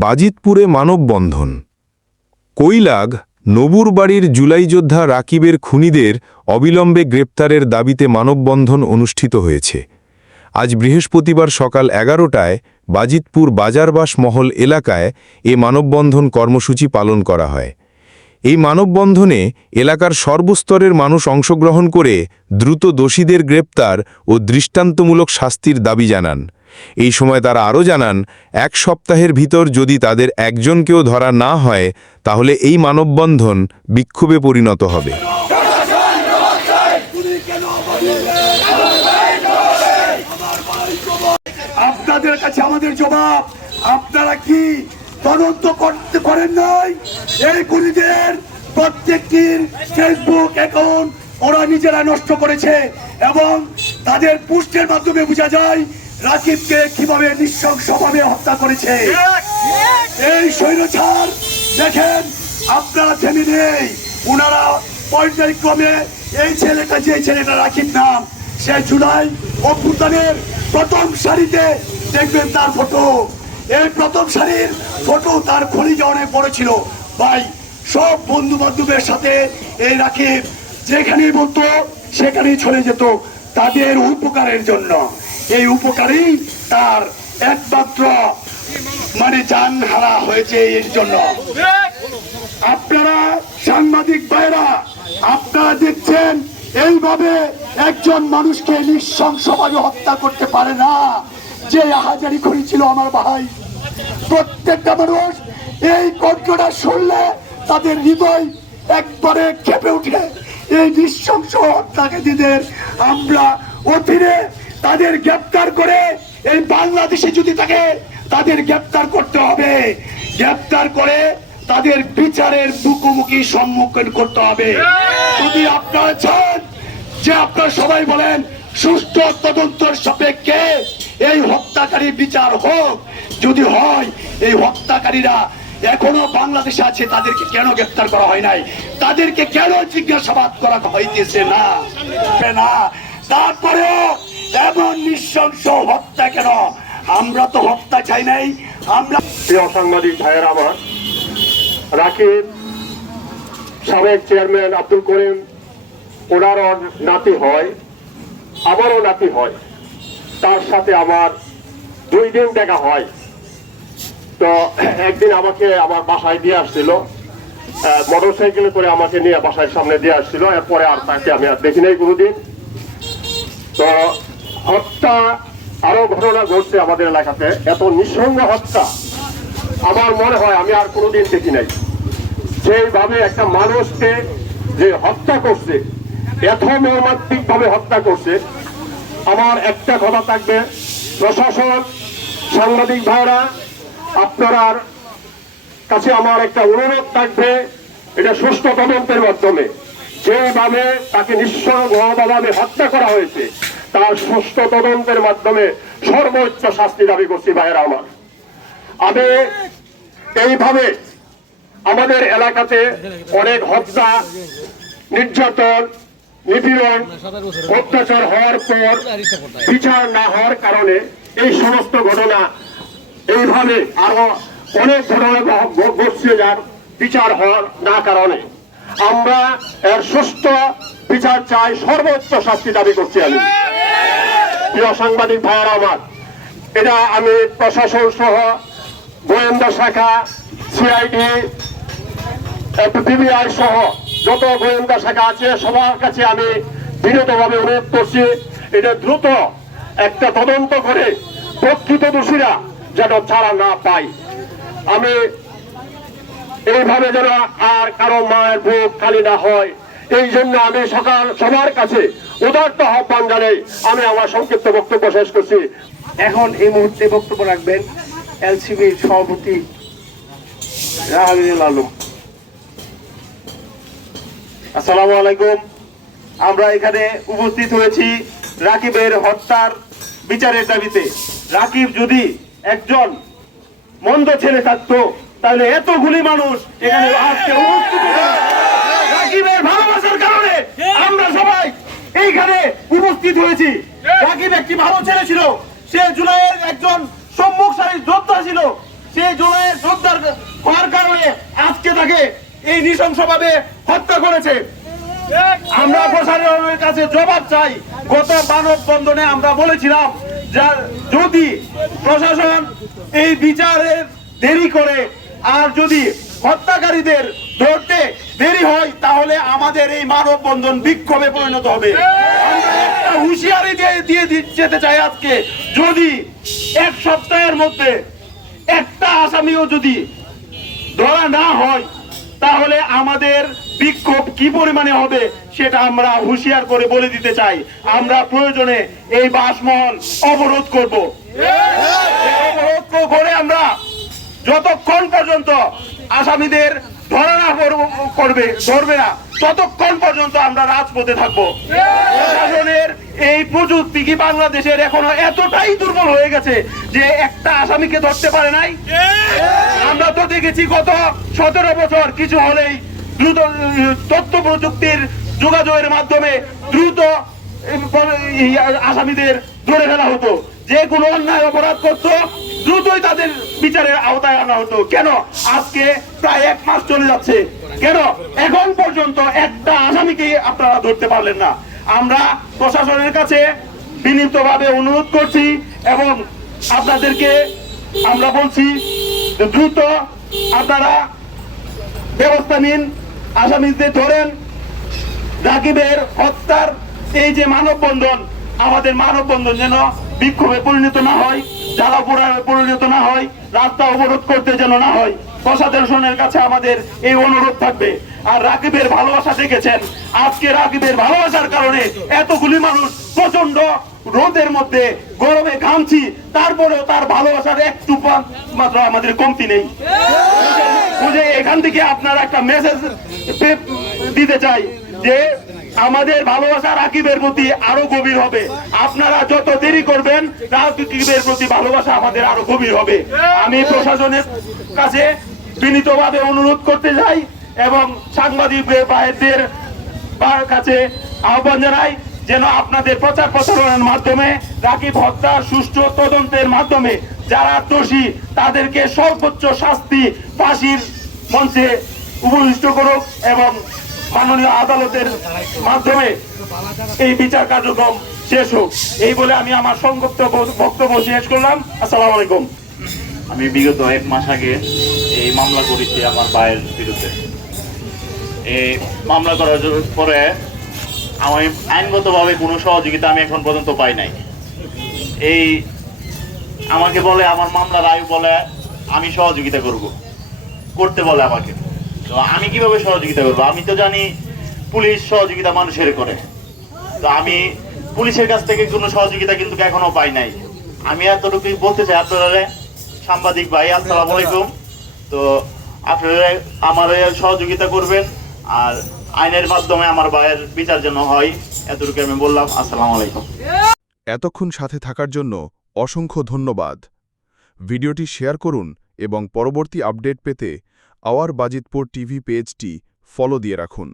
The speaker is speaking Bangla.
বাজিতপুরে মানববন্ধন। কৈলাগ নবুর বাড়ির জুলাই যোদ্ধা রাকিবের খুনিদের অবিলম্বে গ্রেপ্তারের দাবিতে মানববন্ধন অনুষ্ঠিত হয়েছে। আজ বৃহস্পতিবার সকাল এগারোটায় বাজিতপুর বাজারবাস মহল এলাকায় এ মানববন্ধন কর্মসূচি পালন করা হয়। এই মানববন্ধনে এলাকার সর্বস্তরের মানুষ অংশগ্রহণ করে দ্রুত দোষীদের গ্রেপ্তার ও দৃষ্টান্তমূলক শাস্তির দাবি জানান। এই সময় তারা আরও জানান, এক সপ্তাহের ভিতর যদি তাদের একজনকেও ধরা না হয়, তাহলে এই মানববন্ধন বিক্ষোভে পরিণত হবে। আপনাদের কাছে আমাদের জবাব, আপনারা কি তদন্ত করতে করেন নাই? এই গুলিদের প্রত্যেকটির ফেসবুক অ্যাকাউন্ট ওরা নিজেরা নষ্ট করেছে এবং তাদের পোস্টের মাধ্যমে বোঝা যায় রাকিবকে কীভাবে নৃশংসভাবে হত্যা করেছে? এই স্বৈরছাড় দেখেন, আপনারা থেমে নেই ওনারা পর্যায়ক্রমে এই ছেলেটা, যে ছেলেটা রাকিব নাম, সে জুলাই অভ্যুত্থানের প্রথম সারিতে দেখবেন তার ফটো। এই প্রথম সারির ফটো তার খলিজা অনেক বড় ছিল। ভাই, সব বন্ধু বান্ধবের সাথে এই রাকিব যেখানেই বলতো, সেখানেই চলে যেত, তাদের উপকারের জন্য। এই উপকারেই তার একমাত্র মানে জান হারা হয়েছে এর জন্য। আপনারা সাংবাদিক ভাইরা, আপনারা দেখছেন, এইভাবে একজন মানুষকে নৃশংসভাবে হত্যা করতে পারে না। যে আহাজারি করেছিল আমার ভাই। প্রত্যেকটা মানুষ এই কণ্ঠটা শুনলে তাদের হৃদয় একবারে খেপে উঠে এই নৃশংস হত্যাকারীদের আমরা অধীনে তাদের গ্রেপ্তার করে এই বাংলাদেশে যদি থাকে, তাদের গ্রেপ্তার করতে হবে। গ্রেপ্তার করে তাদের বিচারের মুখোমুখি সম্মুখীন করতে হবে। যদি আপনারা চান যে আপনারা সবাই বলেন, সুষ্ঠু তদন্তর সাপেক্ষে এই হত্যাকারী বিচার হোক, যদি হয়, এই হত্যাকারীরা এখনও বাংলাদেশে আছে, তাদেরকে কেন গ্রেপ্তার করা হয় নাই? তাদেরকে কেন জিজ্ঞাসাবাদ করা হইতেছে না? তারপরেও নৃশংস হত্যা কেন? আমরা তো হত্যা চাই নাই, আমরা প্রিয় সাংবাদিক ভাইয়ের আমার, রাকিব, সাবেক চেয়ারম্যান আব্দুল করিম, ওনারও নাতি হয়, আমারও নাতি হয়। তার সাথে আমার দুই দিন দেখা হয়। তো একদিন আমাকে আমার বাসায় দিয়ে আসছিল মোটর সাইকেলে করে আমাকে নিয়ে বাসায় সামনে দিয়ে আসছিল, এরপরে আর তাকে আমি আর দেখি নাই কোনোদিন। তো হত্যা আরও ঘটনা ঘটছে আমাদের এলাকাতে। এত নিঃসঙ্গ হত্যা। আমার মনে হয় আমি আর কোনোদিন দেখি নাই। যেভাবে একটা মানুষকে যে হত্যা করছে, এত মর্মান্তিক ভাবে হত্যা করছে, আমার একটা কথা থাকবে, প্রশাসন, সাংবাদিক ভাইরা, আপনার কাছে আমার একটা অনুরোধ থাকবে, এটা সুষ্ঠু তদন্তের মাধ্যমে। যেভাবে তাকে নিঃসঙ্গভাবে হত্যা করা হয়েছে তার সুষ্ঠু তদন্তের মাধ্যমে সর্বোচ্চ শাস্তি দাবি করছি ভাইয়েরা আমার। আমি এইভাবে আমাদের এলাকাতে অনেক হত্যা, নির্যাতন, নিপীড়ন, অত্যাচার হওয়ার পর বিচার না হওয়ার কারণে এই সমস্ত ঘটনা এইভাবে আরও অনেক ঘটনা ঘটছে যার বিচার হওয়ার না কারণে। আমরা এর সুস্থ বিচার চাই, সর্বোচ্চ শাস্তি দাবি করছি আমি। প্রিয় সাংবাদিক ভাইয়েরা আমার, এটা আমি প্রশাসন সহ গোয়েন্দা শাখা, সিআইডি পিবিআই সহ যত গোয়েন্দা শাখা আছে, সবার কাছে আমি বিনীতভাবে অনুরোধ করছি, এটা দ্রুত একটা তদন্ত করে প্রকৃত দোষীরা যেন ছাড়া না পায়। আমি এইভাবে যেন আর কারও মায়ের বুক খালি না হয় এই জন্য আমি সকাল, সবার কাছে উদার্ত আহ্বান জানাই। আমি আমার সংক্ষিপ্ত বক্তব্য শেষ করছি। এখন এই মুহূর্তে বক্তব্য রাখবেন এলসিবির সভাপতি আমরা এখানে উপস্থিত হয়েছি রাকিবের হত্যার বিচারের দাবিতে। রাকিব যদি একজন মন্দ ছেলে থাকতো, তাহলে এতগুলি মানুষ এখানে আজকে উপস্থিত হতো না। রাকিবের ভালোবাসার কারণে আমরা সবাই এইখানে উপস্থিত হয়েছি। রাকিব একটি ভালো ছেলে ছিল। সে জুলাইয়ের একজন সম্মুখ সারির যোদ্ধা ছিল। সে জুলাইয়ের যোদ্ধার হওয়ার কারণে আজকে তাকে এই নৃশংসভাবে হত্যা করেছে। আমরা প্রশাসনের কাছে জবাব চাই। গত মানব বন্ধনে আমরা বলেছিলাম যা যদি প্রশাসন এই বিচারের দেরি করে আর যদি হত্যাকারীদের ধরতে দেরি হয়, তাহলে আমাদের এই মানব বন্ধন বিক্ষোভে পরিণত হবে। একটা হুঁশিয়ারি দিয়ে দিয়ে যেতে চাই আজকে। যদি এক সপ্তাহের মধ্যে একটা আসামিও যদি ধরা না হয়, তাহলে আমাদের বিক্ষোভ কি পরিমাণে হবে সেটা আমরা হুঁশিয়ার করে বলে দিতে চাই। আমরা প্রয়োজনে এই বাসমহল অবরোধ করব। অবরোধ করে আমরা যতক্ষণ পর্যন্ত আসামিদের করবে ধরবে না। ততক্ষণ পর্যন্ত আমরা রাজপথে থাকব। এই প্রযুক্তি কি বাংলাদেশের এখনও এতটাই দুর্বল হয়ে গেছে যে একটা আসামিকে ধরতে পারে নাই? আমরা তো দেখেছি গত সতেরো বছর কিছু হলেই দ্রুত, তথ্য প্রযুক্তির যোগাযোগের মাধ্যমে দ্রুত আসামিদের ধরে ফেলা হতো। যে কোনো অন্যায় অপরাধ করত দ্রুতই তাদের বিচারের আওতায় আনা হতো। কেন? আজকে প্রায় এক মাস চলে যাচ্ছে। কেন? এখন পর্যন্ত একটা আসামিকে আপনারা ধরতে পারলেন না। আমরা প্রশাসনের কাছে বিনীতভাবে অনুরোধ করছি এবং আপনাদেরকে আমরা বলছি দ্রুত আপনারা ব্যবস্থা নিন, আসামিদের ধরেন, রাকিবের হত্যার এই যে মানববন্ধন, আমাদের মানববন্ধন যেন বিক্ষোভে পরিণত না হয় যারা হয় রাস্তা অবরোধ করতে যেন না হয়। প্রশাসনের কাছে আমাদের এই অনুরোধ থাকবে। আর রাকিবের ভালোবাসা দেখেছেন? আজকে রাকিবের ভালোবাসার কারণে এতগুলি মানুষ প্রচণ্ড রোদের মধ্যে গরমে ঘামছি তারপরেও তার ভালোবাসার একটু মাত্র আমাদের কমতি নেই। বুঝে এখান থেকে আপনার একটা মেসেজ দিতে চাই যে আমাদের ভালোবাসা রাকিবের প্রতি আরও গভীর হবে। আপনারা যত দেরি করবেন, রাকিবের প্রতি ভালোবাসা আমাদের আরও গভীর হবে। আমি প্রশাসনের কাছে বিনীতভাবে অনুরোধ করতে চাই এবং সাংবাদিক ভাইদের কাছে আহ্বান জানাই যেন আপনাদের প্রচার প্রচারণার মাধ্যমে রাকিব হত্যা সুষ্ঠু তদন্তের মাধ্যমে যারা দোষী, তাদেরকে সর্বোচ্চ শাস্তি ফাঁসির মঞ্চে উপবিষ্ট করুক এবং মাননীয় আদালতের মাধ্যমে এই বিচার কার্যক্রম শেষ হোক। এই বলে আমি আমার সংযুক্ত বক্তব্য শেষ করলাম। আসসালামু আলাইকুম। আমি বিগত এক মাস আগে এই মামলা করেছি আমার ভাইয়ের বিরুদ্ধে। এই মামলা করার পরে আমি আইনগতভাবে কোনো সহযোগিতা আমি এখন পর্যন্ত পাই নাই। এই আমাকে বলে, আমার মামলার আয়ু বলে আমি সহযোগিতা করব। করতে বলে আমাকে। তো আমি কীভাবে সহযোগিতা করব? আমি তো জানি পুলিশ সহযোগিতা মানুষের করে। তো আমি পুলিশের কাছ থেকে কোনো সহযোগিতা কিন্তু এখনও পাই নাই। আমি এতটুকুই বলতে চাই, আপনারা সাংবাদিক ভাই, আসসালাম আলাইকুম। তো আপনারা আমার সহযোগিতা করবেন আর আইনের মাধ্যমে আমার ভাইয়ের বিচার যেন হয়, এতটুকু আমি বললাম। আসসালাম আলাইকুম। এতক্ষণ সাথে থাকার জন্য অসংখ্য ধন্যবাদ। ভিডিওটি শেয়ার করুন এবং পরবর্তী আপডেট পেতে আওয়ার বাজিতপুর টিভি পেজটি ফলো দিয়ে রাখুন।